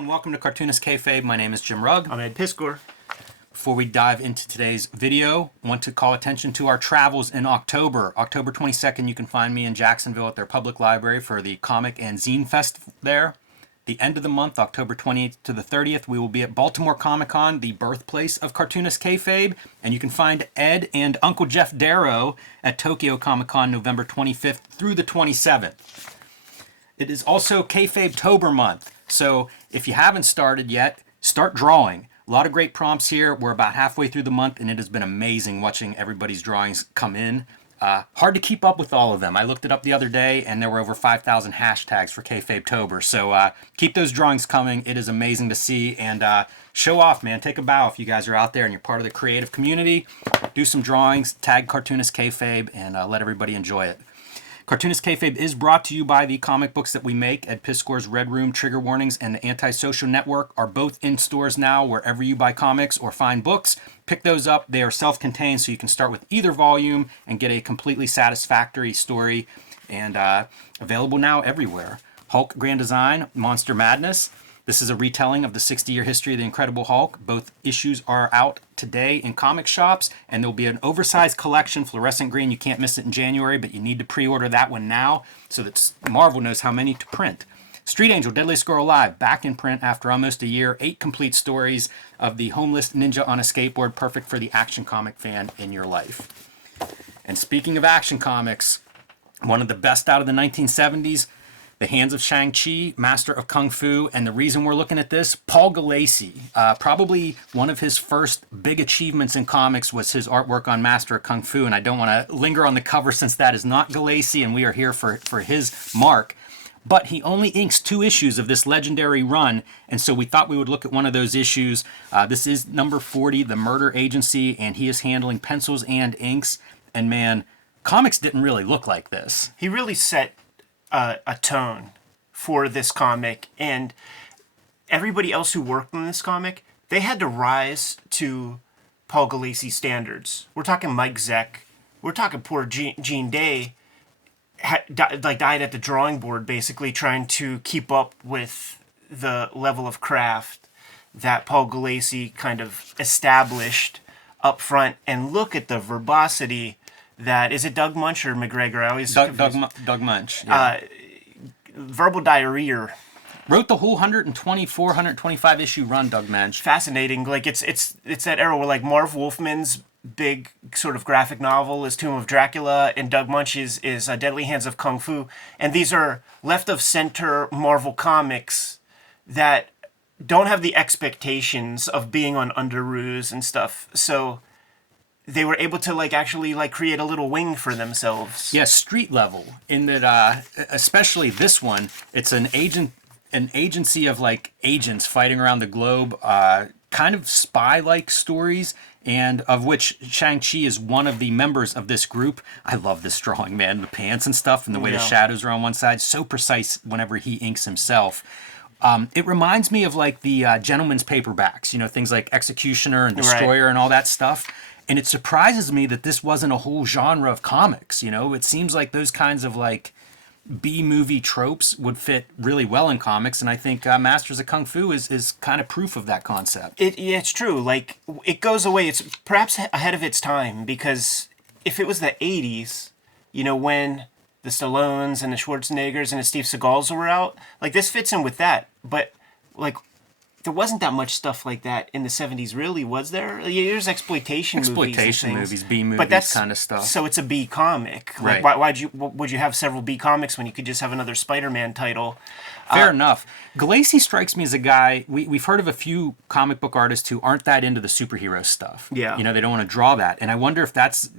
and welcome to Cartoonist Kayfabe. My name is Jim Rugg. I'm Ed Piscor. Before we dive into today's video, I want to call attention to our travels in October. October 22nd, you can find me in Jacksonville at their public library for the Comic and Zine Fest there. The end of the month, October 28th to the 30th, we will be at Baltimore Comic-Con, the birthplace of Cartoonist Kayfabe. And you can find Ed and Uncle Jeff Darrow at Tokyo Comic-Con November 25th through the 27th. It is also Kayfabe-tober month. So if you haven't started yet, start drawing. A lot of great prompts here. We're about halfway through the month, and it has been amazing watching everybody's drawings come in. Hard to keep up with all of them. I looked it up the other day, and there were over 5,000 hashtags for Kayfabe-tober. So keep those drawings coming. It is amazing to see. And show off, man. Take a bow if you guys are out there and you're part of the creative community. Do some drawings, tag Cartoonist Kayfabe, and let everybody enjoy it. Cartoonist Kayfabe is brought to you by the comic books that we make. Ed Piscor's Red Room, Trigger Warnings, and the Antisocial Network are both in stores now wherever you buy comics or find books. Pick those up. They are self-contained, so you can start with either volume and get a completely satisfactory story, and available now everywhere. Hulk Grand Design, Monster Madness. This is a retelling of the 60-year history of the Incredible Hulk. Both issues are out today in comic shops, and there'll be an oversized collection, fluorescent green. You can't miss it in January, but you need to pre-order that one now so that Marvel knows how many to print. Street Angel, Deadliest Girl Alive, back in print after almost a year. 8 complete stories of the homeless ninja on a skateboard, perfect for the action comic fan in your life. And speaking of action comics, one of the best out of the 1970s, The Hands of Shang-Chi, Master of Kung Fu, and the reason we're looking at this, Paul Gulacy. Probably one of his first big achievements in comics was his artwork on Master of Kung Fu, and I don't want to linger on the cover since that is not Gulacy, and we are here for his mark. But he only inks 2 issues of this legendary run, and so we thought we would look at one of those issues. This is number 40, The Murder Agency, and he is handling pencils and inks, and man, comics didn't really look like this. He really set a tone for this comic, and everybody else who worked on this comic, they had to rise to Paul Gulacy standards. We're talking Mike Zeck. We're talking poor Gene Day, died at the drawing board, basically trying to keep up with the level of craft that Paul Gulacy kind of established up front. And look at the verbosity. That is it Doug Munch or McGregor? I always Doug Munch. Yeah. Verbal diarrhea. Wrote the whole 124, 125 issue run, Doug Munch. Fascinating. Like it's that era where like Marv Wolfman's big sort of graphic novel is Tomb of Dracula, and Doug Munch is Deadly Hands of Kung Fu, and these are left of center Marvel comics that don't have the expectations of being on Underoos and stuff. So they were able to actually create a little wing for themselves. Yeah, street level. In that, especially this one, it's an agency of agents fighting around the globe, kind of spy-like stories, and of which Shang-Chi is one of the members of this group. I love this drawing, man. The pants and stuff, and the way the shadows are on one side, so precise whenever he inks himself. It reminds me of the Gentleman's paperbacks, things like Executioner and Destroyer and all that stuff. And it surprises me that this wasn't a whole genre of comics, It seems like those kinds of B-movie tropes would fit really well in comics, and I think Masters of Kung Fu is kind of proof of that concept. It's true. It goes away. It's perhaps ahead of its time, because if it was the 80s, when the Stallones and the Schwarzeneggers and the Steve Seagals were out, this fits in with that. But, there wasn't that much stuff like that in the 70s, really, was there? There's exploitation movies, B-movies kind of stuff. So it's a B comic. Right. Would you have several B comics when you could just have another Spider-Man title? Fair enough. Gulacy strikes me as a guy, we've heard of a few comic book artists who aren't that into the superhero stuff. Yeah. They don't want to draw that. And I wonder if that's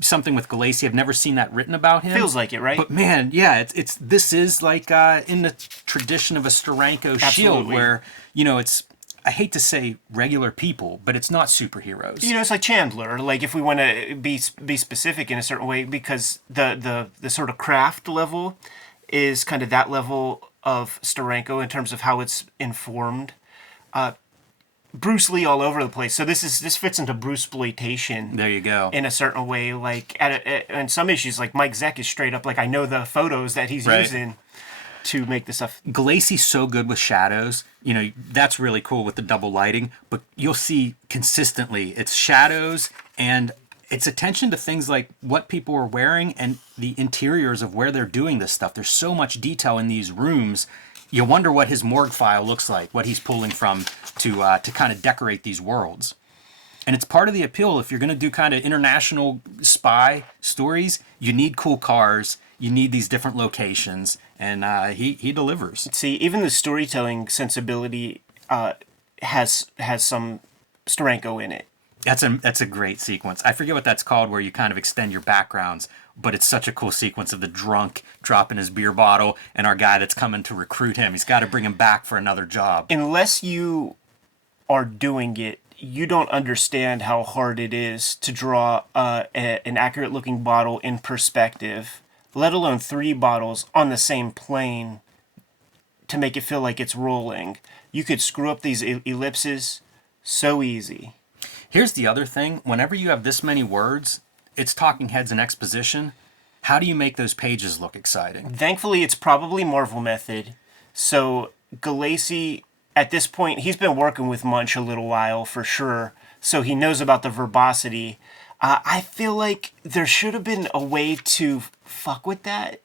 something with Gulacy. I've never seen that written about him. Feels like it, right? But man, yeah, this is in the tradition of a Steranko Shield, where it's, I hate to say regular people, but it's not superheroes. It's like Chandler. If we want to be specific in a certain way, because the sort of craft level is kind of that level of Steranko in terms of how it's informed. Bruce Lee all over the place. So this fits into Bruceploitation. There you go. In a certain way, in some issues, Mike Zeck is straight up I know the photos that he's using. to make this stuff. Gulacy's so good with shadows. You know, that's really cool with the double lighting, but you'll see consistently it's shadows and it's attention to things like what people are wearing and the interiors of where they're doing this stuff. There's so much detail in these rooms. You wonder what his morgue file looks like, what he's pulling from to kind of decorate these worlds. And it's part of the appeal. If you're going to do kind of international spy stories, you need cool cars. You need these different locations, and he delivers. See, even the storytelling sensibility has some Steranko in it. That's a great sequence. I forget what that's called, where you kind of extend your backgrounds, but it's such a cool sequence of the drunk dropping his beer bottle and our guy that's coming to recruit him. He's got to bring him back for another job. Unless you are doing it, you don't understand how hard it is to draw an accurate-looking bottle in perspective, let alone 3 bottles on the same plane to make it feel like it's rolling. You could screw up these ellipses so easy. Here's the other thing. Whenever you have this many words, it's talking heads and exposition. How do you make those pages look exciting? Thankfully, it's probably Marvel Method. So Gulacy, at this point, he's been working with Munch a little while for sure. So he knows about the verbosity. I feel like there should have been a way to fuck with that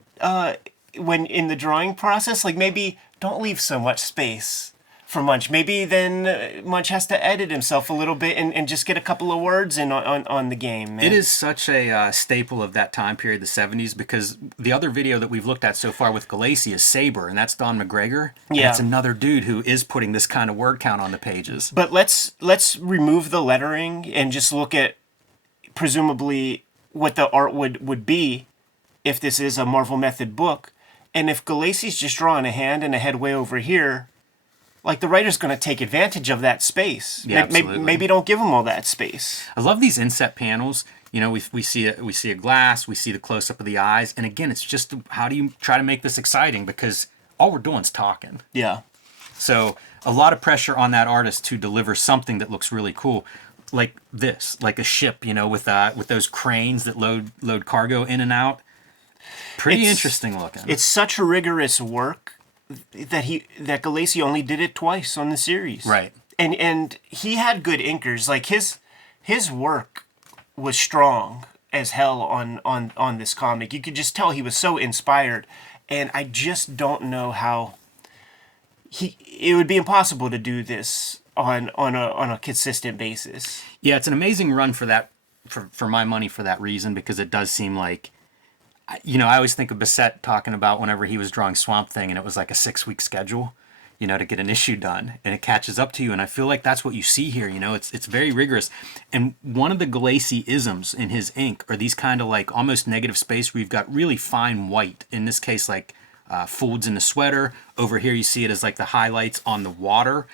when in the drawing process. Like maybe don't leave so much space for Munch. Maybe then Munch has to edit himself a little bit and just get a couple of words in on the game, man. It is such a staple of that time period, the 70s, because the other video that we've looked at so far with Gulacy is Saber, and that's Don McGregor. Yeah. And it's another dude who is putting this kind of word count on the pages. But let's remove the lettering and just look at presumably what the art would be if this is a Marvel Method book. And if Gulacy's just drawing a hand and a head way over here, like the writer's going to take advantage of that space. Yeah, absolutely. Maybe don't give him all that space. I love these inset panels. You know, we see a glass, we see the close up of the eyes, and again, it's just how do you try to make this exciting, because all we're doing is talking. Yeah. So a lot of pressure on that artist to deliver something that looks really cool, like this, like a ship, you know, with those cranes that load cargo in and out. Pretty interesting looking. It's such a rigorous work that Gulacy only did it twice on the series. Right. And he had good inkers. Like his work was strong as hell on this comic. You could just tell he was so inspired, and I just don't know how it would be impossible to do this on a consistent basis. Yeah, it's an amazing run for that for my money for that reason, because it does seem like, you know, I always think of Bissett talking about whenever he was drawing Swamp Thing and it was like a 6-week schedule, you know, to get an issue done, and it catches up to you. And I feel like that's what you see here. You know, it's very rigorous. And one of the Gulacy isms in his ink are these kind of like almost negative space where you've got really fine white. In this case, like folds in the sweater. Over here, you see it as like the highlights on the water.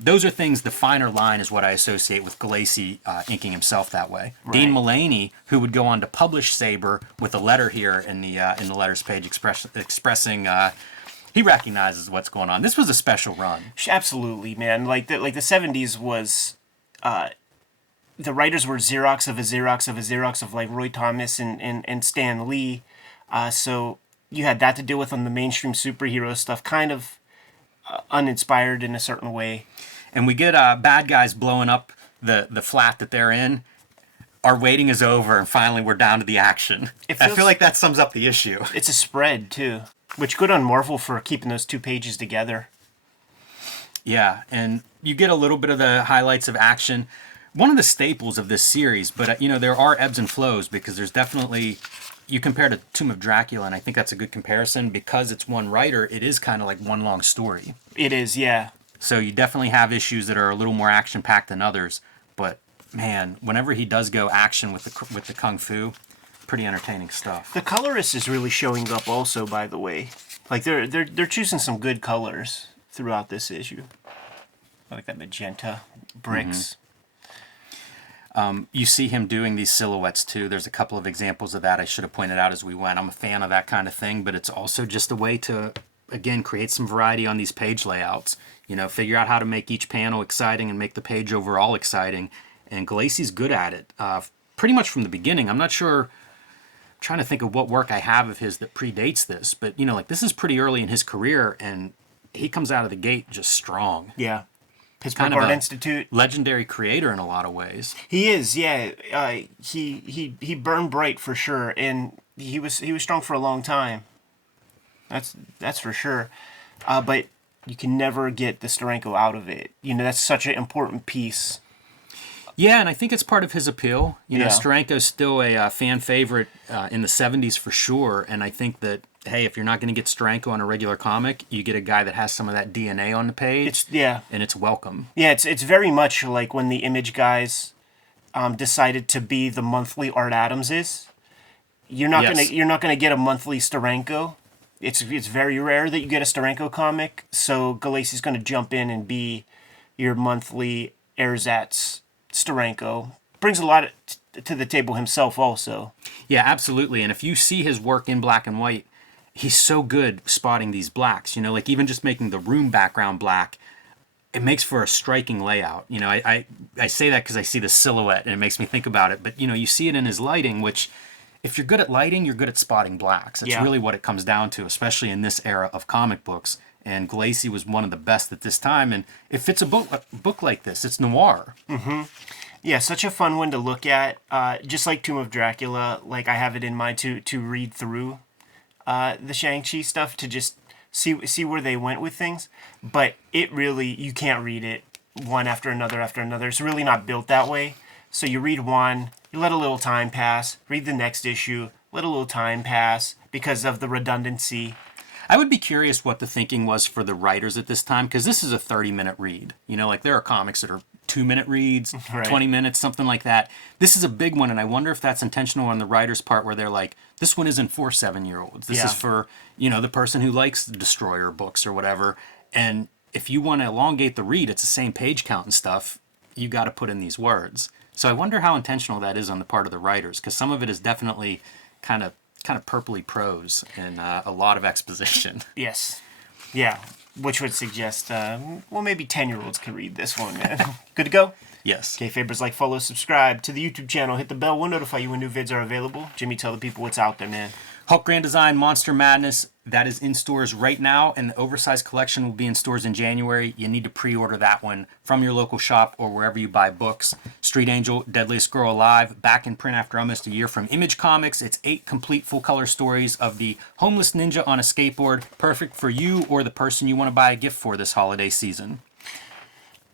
Those are things, the finer line is what I associate with Gulacy inking himself that way. Right. Dean Mullaney, who would go on to publish Saber with a letter here in the letters page expressing he recognizes what's going on. This was a special run. Absolutely, man. Like the 70s was, the writers were Xerox of a Xerox of a Xerox of like Roy Thomas and Stan Lee. So you had that to deal with on the mainstream superhero stuff, kind of uninspired in a certain way. And we get bad guys blowing up the flat that they're in. Our waiting is over, and finally we're down to the action. I feel like that sums up the issue. It's a spread, too. Which good on Marvel for keeping those 2 pages together. Yeah, and you get a little bit of the highlights of action. One of the staples of this series, but you know, there are ebbs and flows, because there's definitely, you compare to Tomb of Dracula, and I think that's a good comparison, because it's one writer, it is kind of like one long story. It is, yeah. So you definitely have issues that are a little more action-packed than others, but man, whenever he does go action with the kung fu, pretty entertaining stuff. The colorist is really showing up also, by the way. Like they're choosing some good colors throughout this issue. I like that magenta bricks. Mm-hmm. You see him doing these silhouettes too. There's a couple of examples of that I should have pointed out as we went. I'm a fan of that kind of thing, but it's also just a way to, again, create some variety on these page layouts. You know, figure out how to make each panel exciting and make the page overall exciting. And Gulacy's good at it, pretty much from the beginning. I'm not sure trying to think of what work I have of his that predates this, but like this is pretty early in his career, and he comes out of the gate just strong. Yeah. Pittsburgh Kind of Art a Institute. legendary creator in a lot of ways. He is, yeah. He burned bright for sure, and he was strong for a long time. That's for sure. But you can never get the Steranko out of it. That's such an important piece. Yeah, and I think it's part of his appeal. Yeah. Steranko's still a fan favorite in the 70s for sure, and I think that, hey, if you're not going to get Steranko on a regular comic, you get a guy that has some of that DNA on the page, and it's welcome. Yeah, it's very much like when the Image guys decided to be the monthly Art Adams is. You're not gonna get a monthly Steranko. It's very rare that you get a Steranko comic, so Gulacy's going to jump in and be your monthly ersatz Steranko. Brings a lot to the table himself also. Yeah, absolutely. And if you see his work in black and white, he's so good spotting these blacks. Like even just making the room background black, it makes for a striking layout. I say that because I see the silhouette and it makes me think about it. But, you see it in his lighting, which if you're good at lighting, you're good at spotting blacks. That's really what it comes down to, especially in this era of comic books. And Gulacy was one of the best at this time. And it fits a book like this. It's noir. Mm-hmm. Yeah, such a fun one to look at. Just like Tomb of Dracula, like I have it in mind to read through the Shang-Chi stuff to just see where they went with things. But it really, you can't read it one after another after another. It's really not built that way. So you read one, you let a little time pass, read the next issue, let a little time pass because of the redundancy. I would be curious what the thinking was for the writers at this time, because this is a 30-minute read. Like there are comics that are 2-minute reads, right. 20 minutes, something like that. This is a big one, and I wonder if that's intentional on the writer's part, where they're like, this one isn't for 7-year-olds. This is for, the person who likes Destroyer books or whatever. And if you want to elongate the read, it's the same page count and stuff, you got to put in these words. So I wonder how intentional that is on the part of the writers, because some of it is definitely kind of purpley prose and a lot of exposition. Yes. Yeah. Which would suggest, maybe 10-year-olds can read this one, man. Good to go? Yes. Kayfabers, like, follow, subscribe to the YouTube channel. Hit the bell. We'll notify you when new vids are available. Jimmy, tell the people what's out there, man. Hulk Grand Design Monster Madness, that is in stores right now, and the oversized collection will be in stores in January. You need to pre-order that one from your local shop or wherever you buy books. Street Angel, Deadliest Girl Alive, back in print after almost a year from Image Comics. It's 8 complete full-color stories of the homeless ninja on a skateboard, perfect for you or the person you want to buy a gift for this holiday season.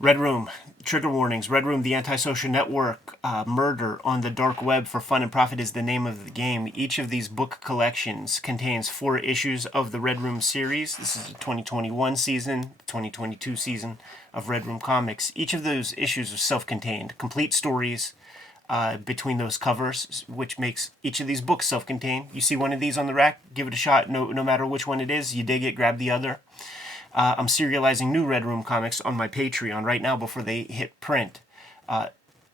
Red Room, trigger warnings. Red Room, the antisocial network, murder on the dark web for fun and profit is the name of the game. Each of these book collections contains 4 issues of the Red Room series. This is the 2021 season, 2022 season of Red Room Comics. Each of those issues are self-contained, complete stories between those covers, which makes each of these books self-contained. You see one of these on the rack, give it a shot. No matter which one it is, you dig it, grab the other. I'm serializing new Red Room comics on my Patreon right now before they hit print.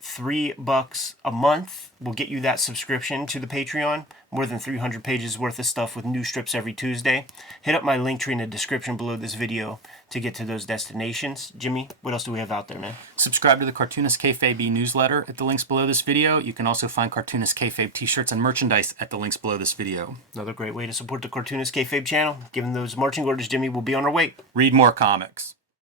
$3 a month will get you that subscription to the Patreon. More than 300 pages worth of stuff with new strips every Tuesday. Hit up my link tree in the description below this video to get to those destinations. Jimmy, what else do we have out there, man? Subscribe to the Cartoonist Kayfabe newsletter at the links below this video. You can also find Cartoonist Kayfabe t-shirts and merchandise at the links below this video. Another great way to support the Cartoonist Kayfabe channel. Given those marching orders, Jimmy, will be on our way. Read more comics.